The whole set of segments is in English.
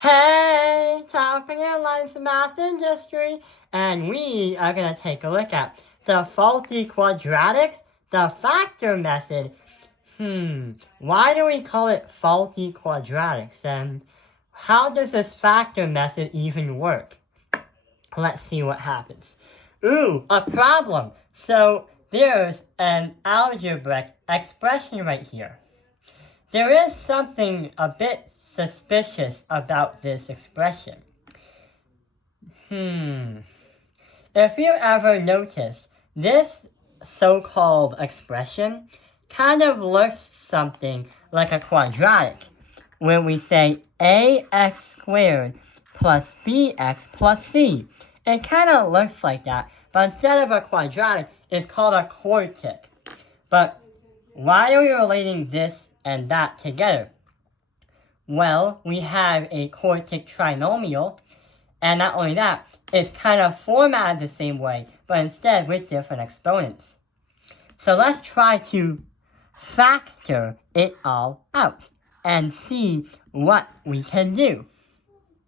Hey, Topping Airlines Math Industry, and we are going to take a look at the faulty quadratics, the factor method. Why do we call it faulty quadratics, and how does this factor method even work? Let's see what happens. Ooh, a problem. So there's an algebraic expression right here. There is something a bit suspicious about this expression. If you ever notice, this so-called expression kind of looks something like a quadratic, when we say ax squared plus bx plus c. It kind of looks like that, but instead of a quadratic, it's called a quartic. But why are we relating this and that together? Well, we have a quartic trinomial, and not only that, it's kind of formatted the same way, but instead with different exponents. So let's try to factor it all out and see what we can do.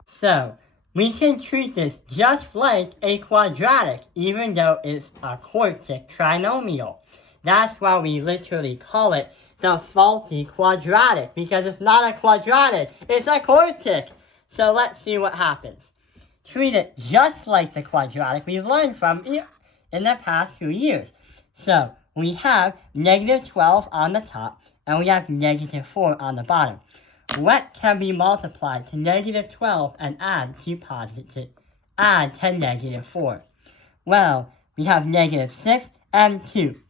So we can treat this just like a quadratic, even though it's a quartic trinomial. That's why we literally call it the faulty quadratic, because it's not a quadratic, it's a quartic. So let's see what happens. Treat it just like the quadratic we've learned from in the past few years. So we have negative 12 on the top, and we have negative 4 on the bottom. What can be multiplied to negative 12 and add to negative 4? Well, we have negative 6 and 2.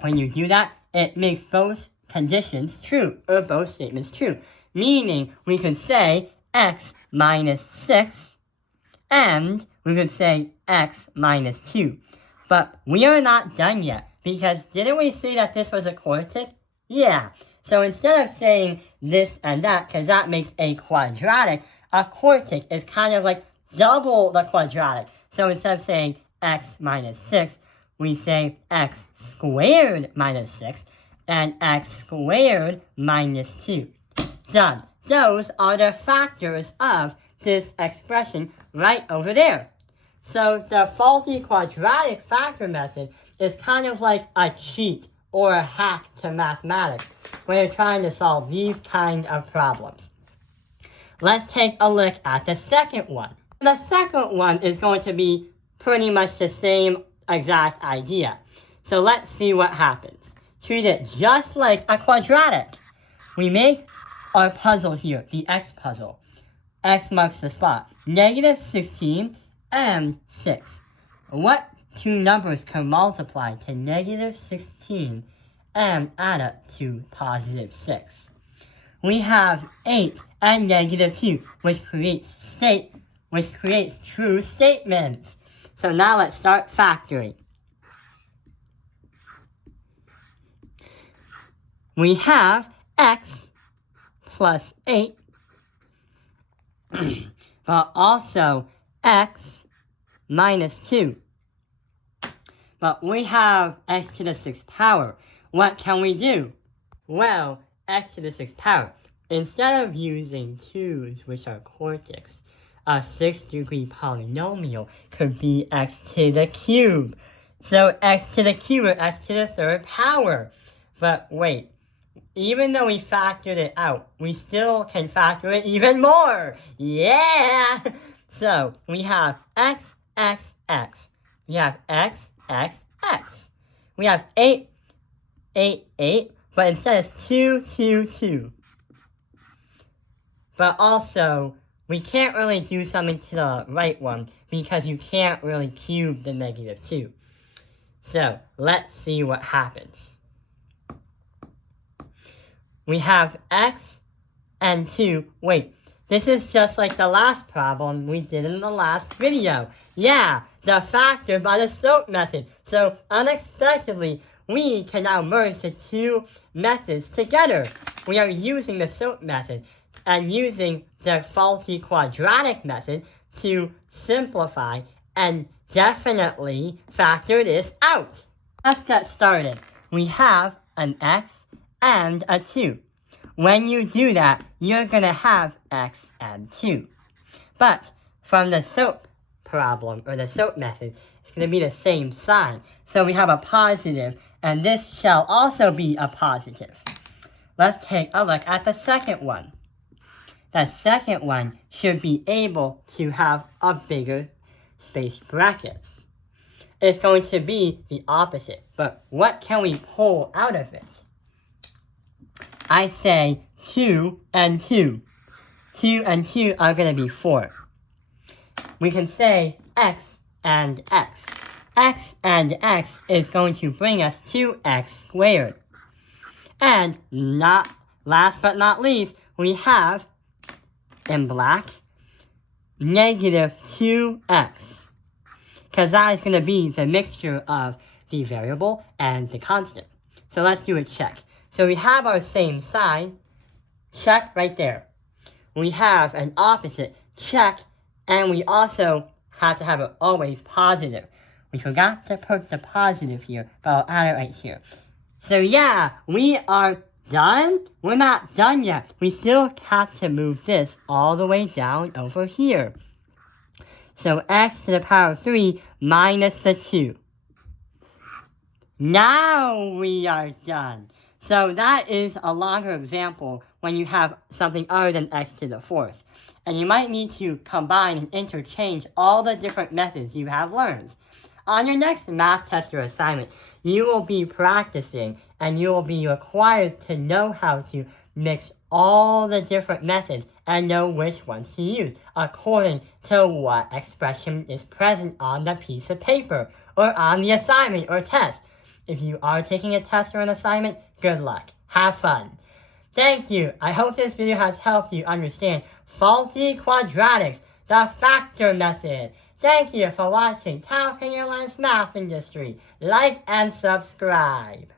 When you do that, it makes both conditions true, or both statements true. Meaning, we could say x minus 6, and we could say x minus 2. But we are not done yet, because didn't we say that this was a quartic? Yeah. So instead of saying this and that, because that makes a quadratic, a quartic is kind of like double the quadratic. So instead of saying x minus 6, we say x squared minus 6, and x squared minus 2. Done. Those are the factors of this expression right over there. So the faulty quadratic factor method is kind of like a cheat or a hack to mathematics when you're trying to solve these kind of problems. Let's take a look at the second one. The second one is going to be pretty much the same exact idea. So let's see what happens. Treat it just like a quadratic. We make our puzzle here, the x puzzle. X marks the spot. Negative 16 and 6. What two numbers can multiply to negative 16 and add up to positive 6? We have 8 and negative 2, which creates true statements. So now let's start factoring. We have x plus 8, but also x minus 2. But we have x to the 6th power. What can we do? Well, x to the 6th power. Instead of using 2's, which are quartics, a 6th-degree polynomial could be x to the cube. So x to the cube or x to the 3rd power. But wait, even though we factored it out, we still can factor it even more. Yeah! So we have x, x, x. We have x, x, x. We have 8, 8, 8, but instead it's 2, 2, 2. But also, we can't really do something to the right one because you can't really cube the negative 2. So, let's see what happens. We have x and 2. Wait, this is just like the last problem we did in the last video. Yeah, the factor by the SOAP method. So, unexpectedly, we can now merge the two methods together. We are using the SOAP method and using the faulty quadratic method to simplify and definitely factor this out. Let's get started. We have an x and a 2. when you do that, you're going to have x and 2. But from the SOAP problem, or the SOAP method, it's going to be the same sign. So we have a positive, and this shall also be a positive. Let's take a look at the second one. The second one should be able to have a bigger spaced brackets. It's going to be the opposite, but what can we pull out of it? I say 2 and 2. 2 and 2 are going to be 4. We can say x and x. X and x is going to bring us 2x squared. And last but not least, we have, in black, negative 2x. Because that is going to be the mixture of the variable and the constant. So let's do a check. So we have our same sign, check right there. We have an opposite, check, and we also have to have it always positive. We forgot to put the positive here, but I'll add it right here. So yeah, we are done? We're not done yet. We still have to move this all the way down over here. So x to the power 3 minus the 2. Now we are done. So that is a longer example when you have something other than x to the 4th. And you might need to combine and interchange all the different methods you have learned. On your next math test or assignment, you will be practicing and you will be required to know how to mix all the different methods and know which ones to use according to what expression is present on the piece of paper or on the assignment or test. If you are taking a test or an assignment, good luck. Have fun. Thank you. I hope this video has helped you understand faulty quadratics, the factor method. Thank you for watching Tao Airlines Math Industry. Like and subscribe.